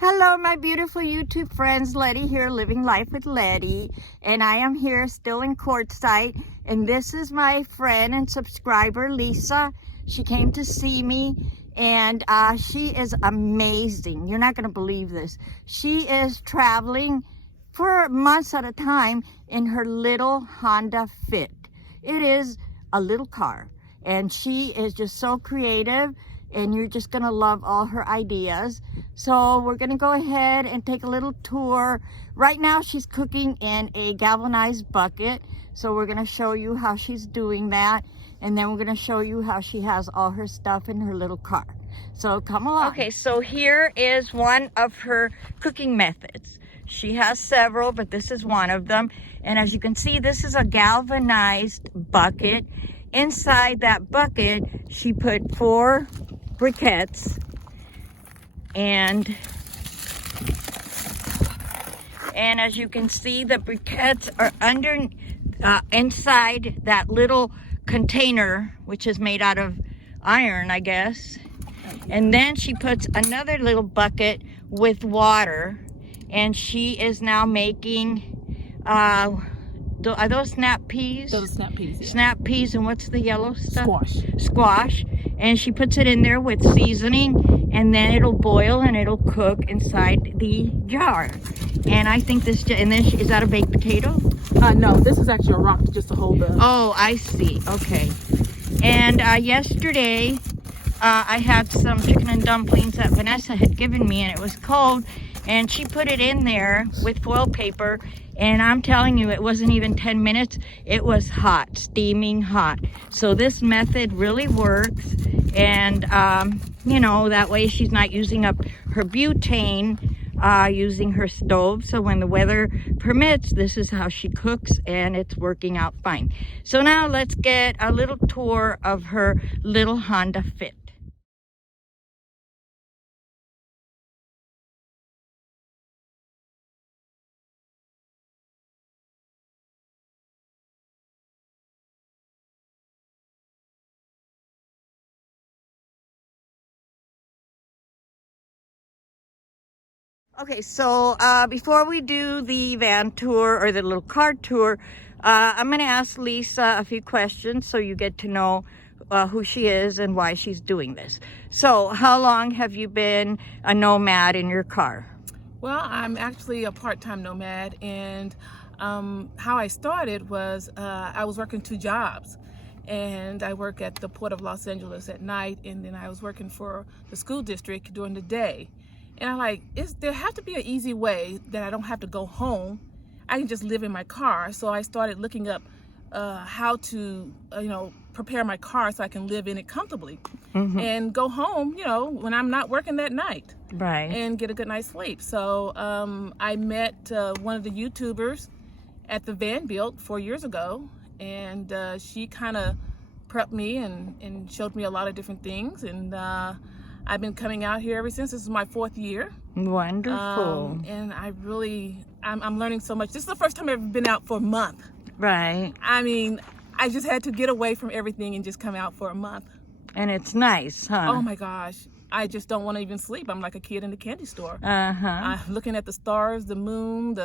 Hello, my beautiful YouTube friends. Letty here, Living Life with Letty. And I am here still in Quartzsite. And this is my friend and subscriber, Lisa. She came to see me. And she is amazing. You're not going to believe this. She is traveling for months at a time in her little Honda Fit. It is a little car. And she is just so creative. And you're just gonna love all her ideas. So we're gonna go ahead and take a little tour. Right now she's cooking in a galvanized bucket. So we're gonna show you how she's doing that. And then we're gonna show you how she has all her stuff in her little car. So come along. Okay, so here is one of her cooking methods. She has several, but this is one of them. And as you can see, this is a galvanized bucket. Inside that bucket, she put 4 briquettes, and as you can see, the briquettes are inside that little container, which is made out of iron, I guess. And then she puts another little bucket with water, and she is now making are those snap peas? Those snap peas, yeah. Snap peas, and what's the yellow stuff? Squash. Squash. And she puts it in there with seasoning, and then it'll boil and it'll cook inside the jar. And I think this, and then is that a baked potato? No, this is actually a rock just to hold the... Oh, I see. Okay. And yesterday, I had some chicken and dumplings that Vanessa had given me, and it was cold. And she put it in there with foil paper, and I'm telling you, it wasn't even 10 minutes. It was hot, steaming hot. So this method really works. And, you know, that way she's not using up her butane, using her stove. So when the weather permits, this is how she cooks, and it's working out fine. So now let's get a little tour of her little Honda Fit. Okay, so before we do the van tour or the little car tour, I'm going to ask Lisa a few questions so you get to know who she is and why she's doing this. So how long have you been a nomad in your car? Well, I'm actually a part-time nomad, and how I started was I was working 2 jobs. And I work at the Port of Los Angeles at night, and then I was working for the school district during the day. And I'm like, there have to be an easy way that I don't have to go home. I can just live in my car. So I started looking up how to, prepare my car so I can live in it comfortably and go home, when I'm not working that night. Right. And get a good night's sleep. So I met one of the YouTubers at the Van Built 4 years ago, and she kind of prepped me and showed me a lot of different things. And I've been coming out here ever since. This is my 4th year. Wonderful. And I'm learning so much. This is the first time I've ever been out for a month. Right. I mean, I just had to get away from everything and just come out for a month. And it's nice, huh? Oh my gosh. I just don't want to even sleep. I'm like a kid in the candy store. Uh-huh. Looking at the stars, the moon,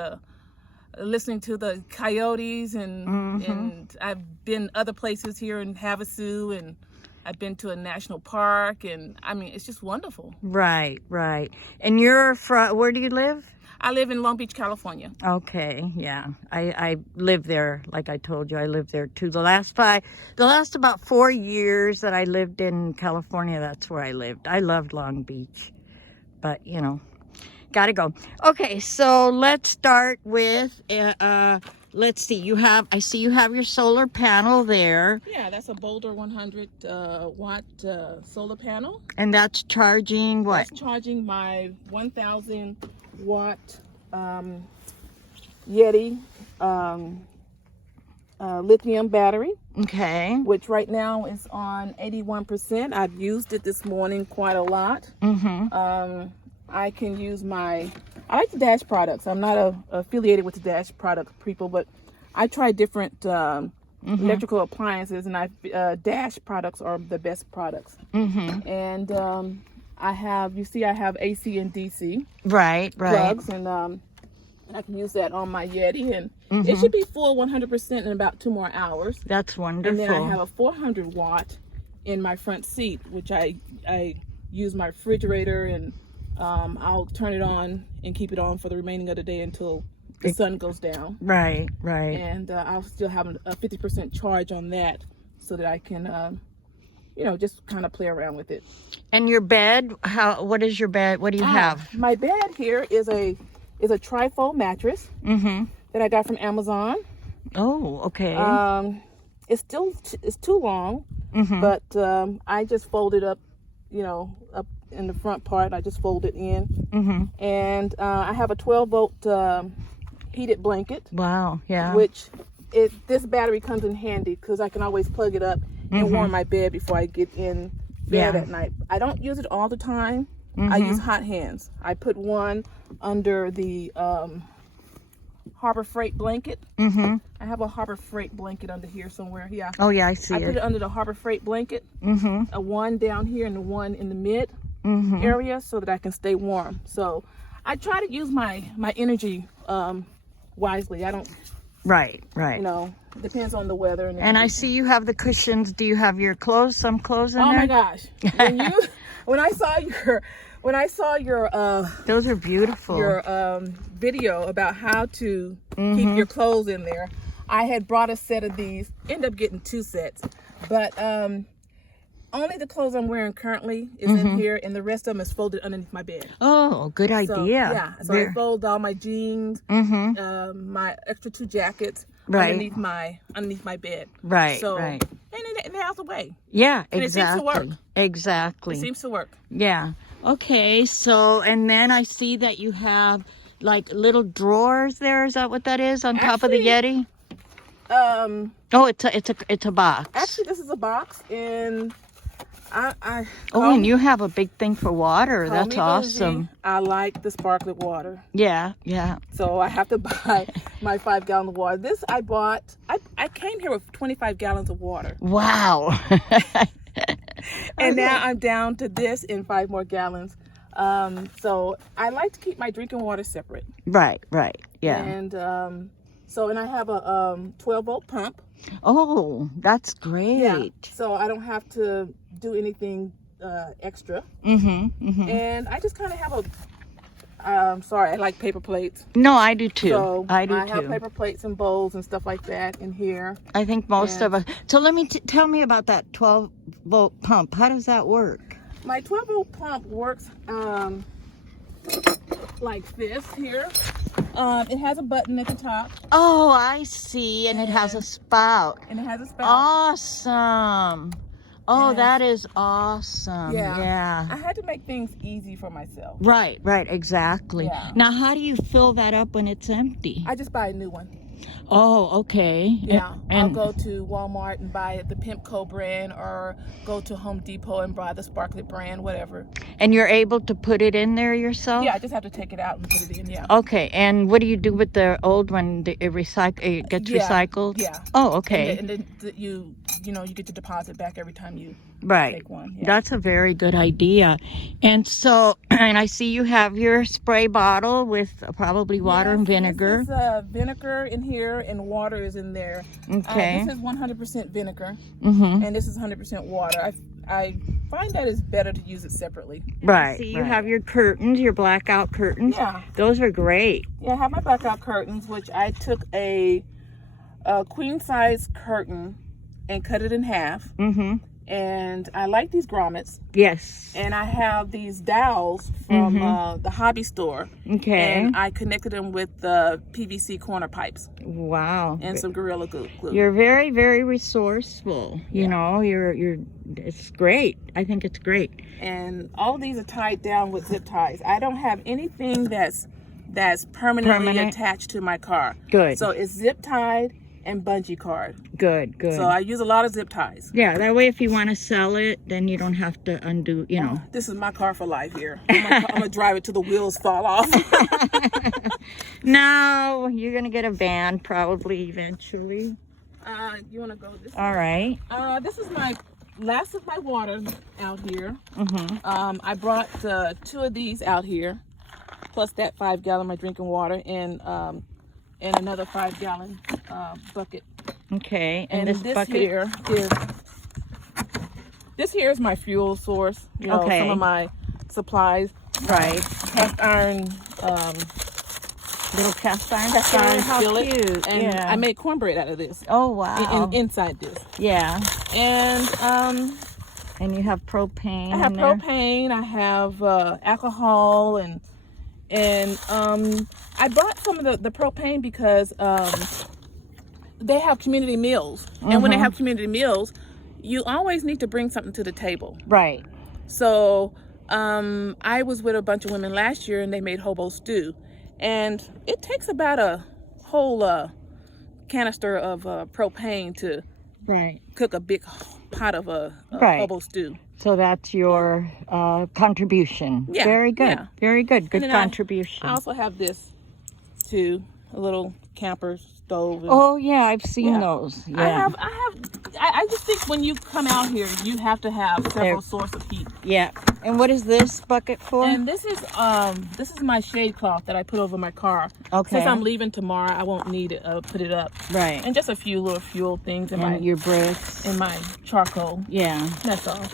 listening to the coyotes, and I've been other places here in Havasu, and I've been to a national park, and I mean, it's just wonderful. Right, right. And you're from, where do you live? I live in Long Beach, California. Okay, yeah. I live there, like I told you, I lived there too. The last about 4 years that I lived in California, that's where I lived. I loved Long Beach, but gotta go. Okay, so let's start with, let's see, I see you have your solar panel there. Yeah, that's a Boulder 100 watt solar panel. And that's charging what? That's charging my 1,000 watt Yeti lithium battery. Okay. Which right now is on 81%. I've used it this morning quite a lot. I can use I like the Dash products. I'm not affiliated with the Dash product people, but I try different electrical appliances, and Dash products are the best products. And you see I have AC and DC Right, right. plugs, and I can use that on my Yeti, and it should be full 100% in about 2 more hours. That's wonderful. And then I have a 400 watt in my front seat, which I use my refrigerator, and I'll turn it on and keep it on for the remaining of the day until the sun goes down. Right, right. And I'll still have a 50% charge on that, so that I can, you know, just kind of play around with it. And your bed, what is your bed? What do you have? My bed here is a trifold mattress that I got from Amazon. Oh, okay. It's too long, but I just fold it up, you know, up in the front part. I just fold it in, and I have a 12-volt heated blanket. Wow, yeah. Which this battery comes in handy because I can always plug it up and warm my bed before I get in bed at night. I don't use it all the time. I use hot hands. I put one under the Harbor Freight blanket. I have a Harbor Freight blanket under here somewhere. Yeah. Oh yeah, I see I it. put it under the Harbor Freight blanket. A one down here and the one in the mid area, so that I can stay warm. So I try to use my energy wisely. I don't. Right, right. You know, depends on the weather. And I see you have the cushions. Do you have your clothes? Some clothes in there? Oh my gosh! When I saw your those are beautiful. Your video about how to keep your clothes in there, I had brought a set of these. Ended up getting 2 sets, but only the clothes I'm wearing currently is in here, and the rest of them is folded underneath my bed. Oh, good idea. So, yeah, so I fold all my jeans, my extra 2 jackets underneath my bed. Right, so, right. And it has a way. Yeah, and exactly. It seems to work. Exactly. It seems to work. Yeah. Okay, so, and then I see that you have like little drawers there. Is that what that is on top of the Yeti? Oh, it's a box. Actually, this is a box, and and you have a big thing for water. That's awesome. I like the sparkling water. Yeah, yeah. So I have to buy my 5-gallon of water. This I bought. I came here with 25 gallons of water. Wow. And now I'm down to this in 5 more gallons. So I like to keep my drinking water separate. Right, right. Yeah. And and I have a 12-volt pump. Oh, that's great. Yeah. So I don't have to do anything extra. And I just kind of have sorry, I like paper plates. No, I do too. So I do too. I have paper plates and bowls and stuff like that in here. I think most of us. So let me tell me about that 12-volt pump. How does that work? My 12-volt pump works like this here. It has a button at the top. Oh, I see. And it has a spout. And it has a spout. Awesome. Oh, that is awesome. Yeah. I had to make things easy for myself. Right, right, exactly. Yeah. Now, how do you fill that up when it's empty? I just buy a new one. Oh, okay. Yeah, I'll go to Walmart and buy the Pimco brand, or go to Home Depot and buy the Sparkly brand, whatever. And you're able to put it in there yourself? Yeah, I just have to take it out and put it in, yeah. Okay, and what do you do with the old one? It gets recycled? Yeah. Oh, okay. And then you get your deposit back every time you take one. Yeah. That's a very good idea. And so, and I see you have your spray bottle with probably water and vinegar. This is vinegar in here, and water is in there. Okay. This is 100% vinegar, and this is 100% water. I find that it's better to use it separately. Right. See, you have your curtains, your blackout curtains. Yeah. Those are great. Yeah, I have my blackout curtains, which I took a queen size curtain and cut it in half. And I like these grommets. Yes. And I have these dowels from the hobby store. Okay. And I connected them with the PVC corner pipes. Wow. And some Gorilla Glue. You're very, very resourceful. You know, it's great. I think it's great. And all of these are tied down with zip ties. I don't have anything that's permanently attached to my car. Good. So it's zip tied and bungee cord. Good, good. So I use a lot of zip ties. Yeah, that way if you want to sell it, then you don't have to undo, you know. This is my car for life here. I'm going to drive it till the wheels fall off. No, you're going to get a van probably eventually. You want to go this way? All right. This is my last of my water out here. Mm-hmm. I brought 2 of these out here, plus that 5-gallon of my drinking water, and another 5-gallon bucket. Okay. And this bucket this here is my fuel source. You know, Okay. some of my supplies. Right. Cast iron. Little cast iron How skillet. cute. And Yeah. I made cornbread out of this. Oh wow. Inside this. Yeah. And And you have propane. I have in there? propane. I have alcohol, and I brought some of the propane because they have community meals, and when they have community meals, you always need to bring something to the table. Right. So I was with a bunch of women last year, and they made hobo stew, and it takes about a whole canister of propane to Right. cook a big pot of Right. hobo stew. So that's your contribution. Yeah, Very good. yeah. Very good. Good And then contribution. I also have this too, a little camper stove. And Oh yeah, I've seen Yeah. those. Yeah. I just think when you come out here, you have to have several sources of heat. Yeah. And what is this bucket for? And this is my shade cloth that I put over my car. Okay. Since I'm leaving tomorrow, I won't need it. Put it up. Right. And just a few little fuel things in And your bricks. my charcoal. Yeah. That's all.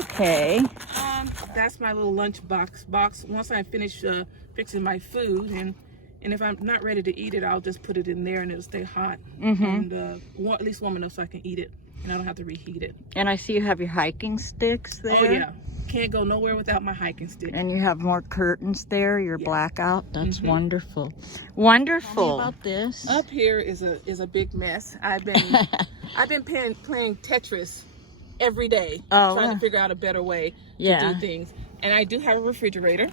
Okay. That's my little lunch box. Once I finish fixing my food, and if I'm not ready to eat it, I'll just put it in there and it'll stay hot, and at least warm enough so I can eat it, and I don't have to reheat it. And I see you have your hiking sticks there. Oh yeah, can't go nowhere without my hiking stick. And you have more curtains there, your blackout. That's wonderful. Wonderful. Tell me about this. Up here is a big mess. I've been playing Tetris every day, trying to figure out a better way to do things. And I do have a refrigerator.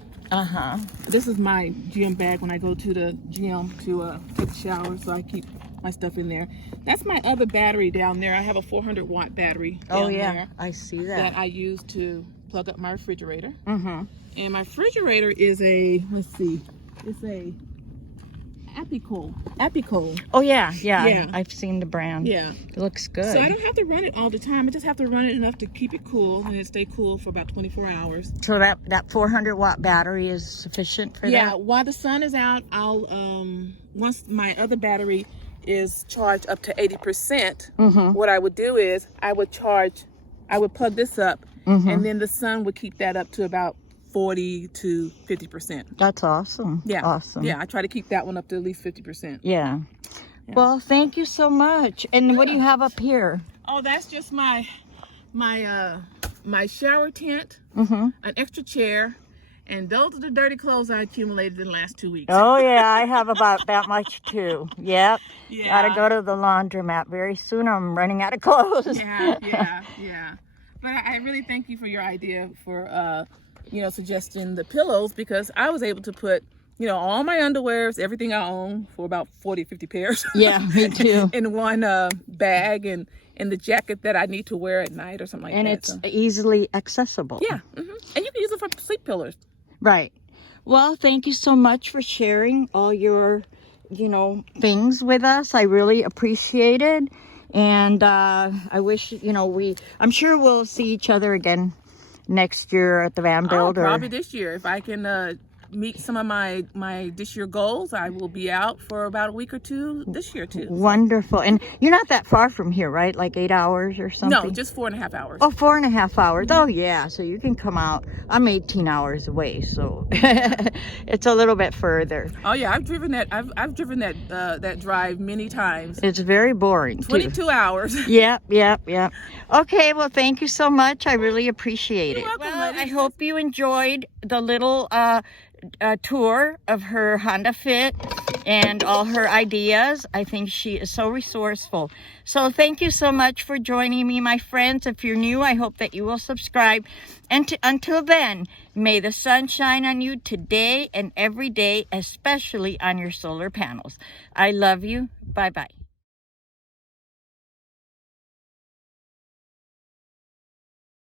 This is my gym bag when I go to the gym to take a shower, so I keep my stuff in there. That's my other battery down there. I have a 400-watt battery down there. I see that I use to plug up my refrigerator. Mm-hmm. And my refrigerator is a, let's see, it's a Apico. Oh yeah. I've seen the brand. Yeah. It looks good. So I don't have to run it all the time. I just have to run it enough to keep it cool, and it stay cool for about 24 hours. So that 400-watt battery is sufficient for that? Yeah, while the sun is out, I'll once my other battery is charged up to 80%, what I would do is I would plug this up, and then the sun would keep that up to about 40 to 50%. That's awesome. Yeah. Awesome. Yeah, I try to keep that one up to at least 50%. Yeah. Well, thank you so much. And what do you have up here? Oh, that's just my shower tent, an extra chair, and those are the dirty clothes I accumulated in the last 2 weeks. Oh yeah, I have about that much too. Yep. Yeah. Gotta go to the laundromat very soon. I'm running out of clothes. Yeah. But I really thank you for your idea for suggesting the pillows, because I was able to put all my underwears, everything I own, for about 40, 50 pairs. Yeah, me too. in one bag, and the jacket that I need to wear at night or something like that. And it's easily accessible. Yeah. And you can use it for sleep pillows. Right. Well, thank you so much for sharing all your, things with us. I really appreciate it. And I wish, I'm sure we'll see each other again next year at the Van Build. Probably this year. If I can meet some of my this year goals, I will be out for about a week or two this year too. Wonderful. And you're not that far from here, right? Like 8 hours or something? No, just 4.5 hours. Oh, 4.5 hours. Oh yeah, so you can come out. I'm 18 hours away, so it's a little bit further. Oh yeah, I've driven that. I've driven that drive many times. It's very boring. 22 hours. Yep. Okay, well, thank you so much. I really appreciate it. You're welcome, Well, Letty. I hope you enjoyed the little tour of her Honda Fit and all her ideas. I think she is so resourceful. So thank you so much for joining me, my friends. If you're new, I hope that you will subscribe. And until then, may the sun shine on you today and every day, especially on your solar panels. I love you. Bye-bye.